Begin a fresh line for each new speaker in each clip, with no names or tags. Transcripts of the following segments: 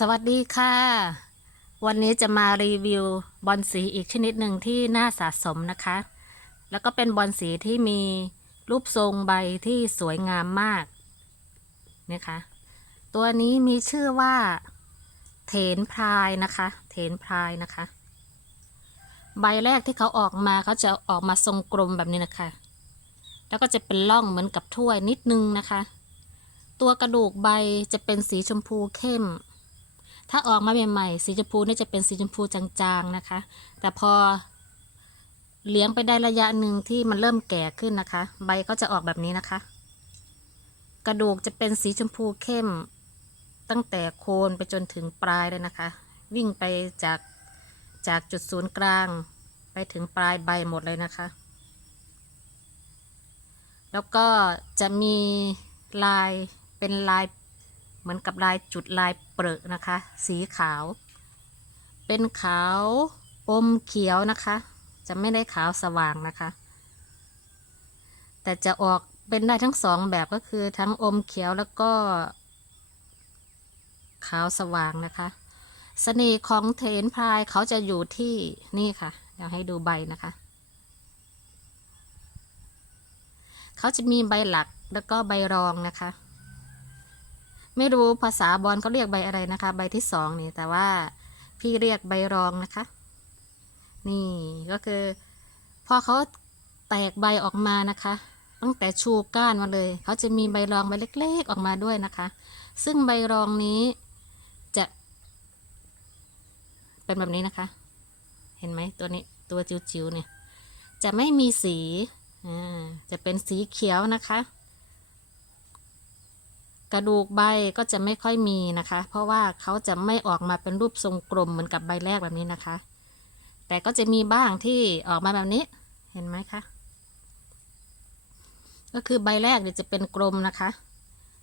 สวัสดีค่ะ วันนี้จะมารีวิวบอลสีอีกชนิดหนึ่งที่น่าสะสมนะคะ แล้วก็เป็นบอลสีที่มีรูปทรงใบที่สวยงามมากนะคะ ตัวนี้มีชื่อว่า เถนพรายนะคะ เถนพรายนะคะ ใบแรกที่เขาออกมาเขาจะออกมาทรงกลมแบบนี้นะคะ แล้วก็จะเป็นร่องเหมือนกับถ้วยนิดนึงนะคะ ตัวกระดูกใบจะเป็นสีชมพูเข้ม ถ้าออกมาใหม่ๆสีชมพูนี่จะเป็นสีชมพูจางๆนะคะ แต่พอเลี้ยงไปได้ระยะหนึ่งที่มันเริ่มแก่ขึ้นนะคะ ใบก็จะออกแบบนี้นะคะ กระดูกจะเป็นสีชมพูเข้ม ตั้งแต่โคนไปจนถึงปลายเลยนะคะ วิ่งไปจากจากจุดศูนย์กลาง ไปถึงปลายใบหมดเลยนะคะ แล้วก็จะมีลายเป็นลาย เหมือนกับลายจุดลายเปรอะนะคะ สีขาว เป็นขาวอมเขียวนะคะ จะไม่ได้ขาวสว่างนะคะ แต่จะออกเป็นได้ทั้งสองแบบก็คือทั้งอมเขียวแล้วก็ ขาวสว่างนะคะเสน่ห์ของเทนพายเขาจะอยู่ที่นี่ค่ะเดี๋ยวให้ดูใบนะคะ เขาจะมีใบหลักแล้วก็ใบรองนะคะ ไม่รู้ภาษาบอลเขาเรียกใบอะไรนะคะ ใบที่สองนี่ แต่ว่าพี่เรียกใบรองนะคะ นี่ก็คือ พอเขาแตกใบออกมานะคะ ตั้งแต่ชูก้านมาเลย เขาจะมีใบรองใบเล็ก ๆ ออกมาด้วยนะคะ ซึ่งใบรองนี้จะ เป็นแบบนี้นะคะ เห็นไหมตัวนี้ตัวจิ๋วๆเนี่ย จะไม่มีสี อ่า จะเป็นสีเขียวนะคะ กระดูกใบก็จะไม่ค่อยมีนะคะ เพราะว่าเขาจะไม่ออกมาเป็นรูปทรงกลมเหมือนกับใบแรกแบบนี้นะคะ แต่ก็จะมีบ้างที่ออกมาแบบนี้ เห็นไหมคะ ก็คือใบแรกเดี๋ยวจะเป็นกลมนะคะ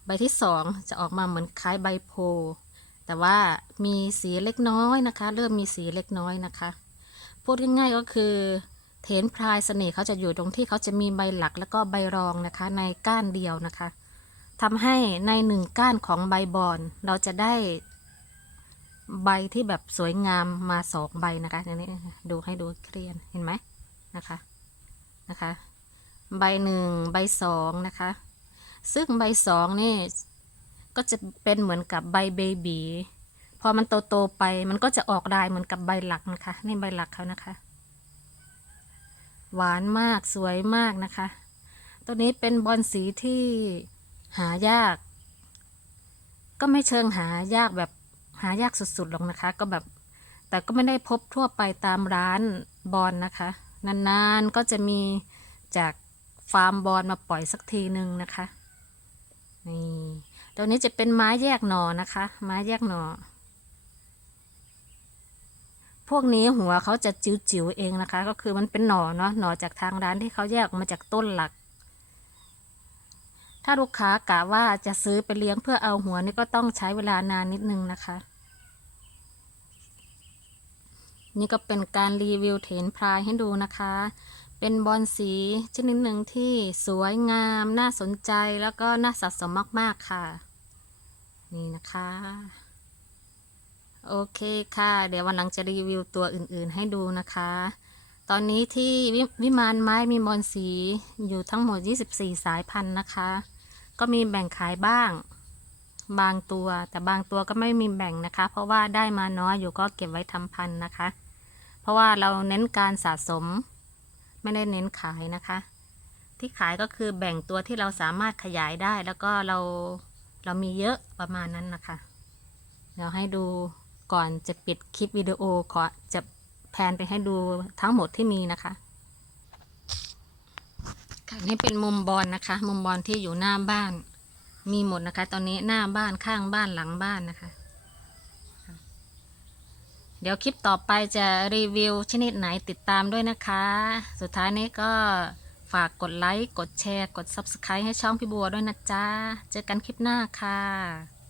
ใบที่สองจะออกมาเหมือนคล้ายใบโพแต่ว่ามีสีเล็กน้อยนะคะ เริ่มมีสีเล็กน้อยนะคะ พูดง่ายๆก็คือเถนพรายเสน่ห์เขาจะอยู่ตรงที่เขาจะมีใบหลักแล้วก็ใบรองนะคะ ในก้านเดียวนะคะ ทำให้ในหนึ่งก้านของใบบอน เราจะได้ใบที่แบบสวยงามมาสองใบนะคะอันนี้ดูให้ดูเคลียนเห็นไหมนะคะนะคะ ใบหนึ่งใบสองนะคะ ซึ่งใบสองนี่ก็จะเป็นเหมือนกับใบเบบีพอมันโตๆไปมันก็จะออกลายเหมือนกับใบหลักนะคะนี่ใบหลักเขานะคะ หวานมากสวยมากนะคะ ตัวนี้เป็นบอลสีที่ หายาก ก็ไม่เชิงหายากแบบหายากสุดๆหรอกนะคะ ก็แบบ แต่ก็ไม่ได้พบทั่วไปตามร้านบอลนะคะ นานๆก็จะมีจากฟาร์มบอลมาปล่อยสักทีหนึ่งนะคะนี่ตัวนี้จะเป็นไม้แยกหน่อนะคะ ไม้แยกหน่อพวกนี้หัวเขาจะจิ๋วๆเองนะคะ ก็คือมันเป็นหน่อเนาะหน่อจากทางร้านที่เขาแยกออกมาจากต้นหลัก ถ้าลูกค้ากะว่าจะซื้อไปเลี้ยงเพื่อเอาหัวนี่ก็ต้องใช้เวลานานนิดนึงนะคะ นี่ก็เป็นการรีวิวเถนพรายให้ดูนะคะ เป็นบอลสีชนิดหนึ่งที่สวยงาม น่าสนใจแล้วก็น่าสะสมมากๆค่ะ นี่นะคะ โอเคค่ะ เดี๋ยววันหลังจะรีวิวตัวอื่นๆให้ดูนะคะตอนนี้ที่ววิมานไม้มีบอลสีอยู่ทั้งหมด 24 สายพันธุ์นะคะ ก็มีแบ่งขายบ้าง บางตัว แต่บางตัวก็ไม่มีแบ่งนะคะ เพราะว่าได้มาน้อยอยู่ก็เก็บไว้ทำพันธุ์นะคะ เพราะว่าเราเน้นการสะสม ไม่ได้เน้นขายนะคะ ที่ขายก็คือแบ่งตัวที่เราสามารถขยายได้ แล้วก็เราเรามีเยอะประมาณนั้นนะคะเดี๋ยวให้ดูก่อนจะปิดคลิปวิดีโอขอจะแพนไปให้ดูทั้งหมดที่มีนะคะ นี่เป็นมุมบอลนะคะ มุมบอลที่อยู่หน้าบ้าน มีหมดนะคะ ตอนนี้หน้าบ้านข้างบ้านหลังบ้านนะคะ เดี๋ยวคลิปต่อไปจะรีวิวชนิดไหนติดตามด้วยนะคะ สุดท้ายนี้ก็ฝากกดไลค์ กดแชร์ กด Subscribe ให้ช่องพี่บัวด้วยนะจ๊ะ เจอกันคลิปหน้าค่ะ